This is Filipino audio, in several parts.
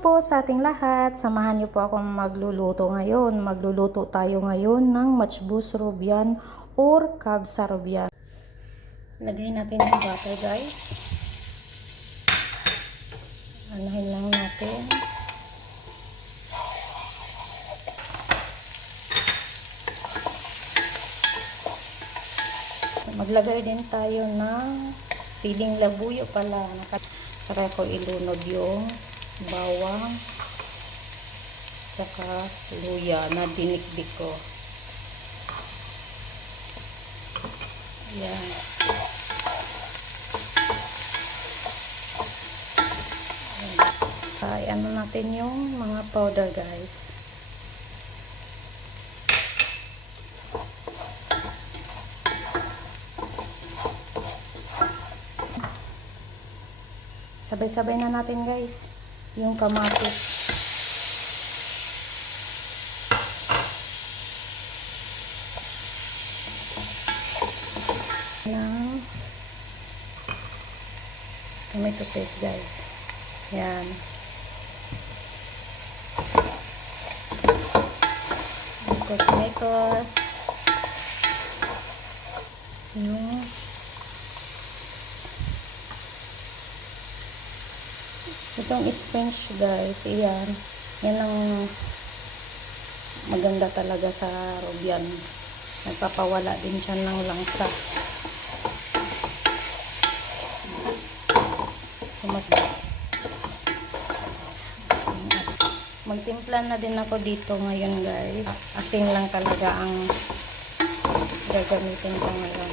po sa ating lahat. Samahan niyo po akong magluluto ngayon. Magluluto tayo ngayon ng matchbus robian or kabsa robian. Lagay natin yung butter guys. Anahin lang natin. Maglagay din tayo ng siling labuyo pala. Saka ko ilunod yung bawang saka luya na dinikdik ko. Ayan. Ay, ano natin yung mga powder guys. Sabay-sabay na natin guys. Yung kamatis. Yan. Tomato paste guys. Yan. Cosmecos. Yung Itong sponge guys, iyan. Yan ang maganda talaga sa Robian. Nagpapawala din siya ng langsa. So, mas Magtimpla na din ako dito ngayon guys. Asin lang talaga ang gagamitin ko ngayon.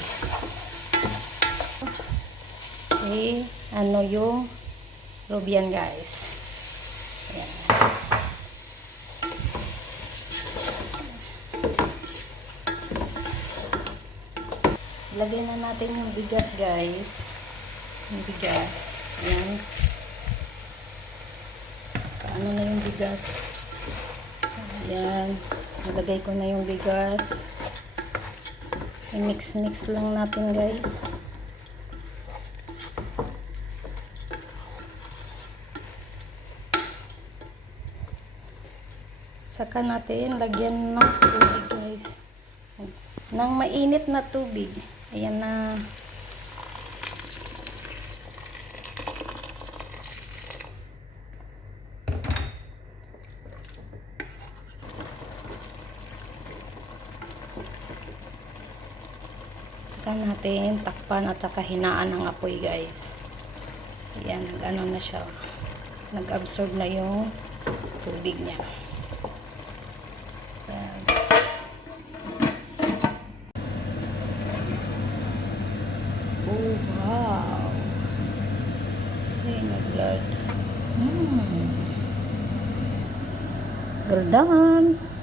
Okay, ano yung Rubian guys. Ayan. Lagay na natin yung bigas guys. Yung bigas. Ayan. Paano na yung bigas? Ayan. Nilagay ko na yung bigas. I-mix-mix lang natin guys. Saka natin lagyan ng tubig guys. Nang mainit na tubig. Ayan na. Saka natin takpan at saka hinaan ang apoy guys. Ayan, nag-ano na siya. Nag-absorb na yung tubig niya. Nag-blood. Hmm. Done.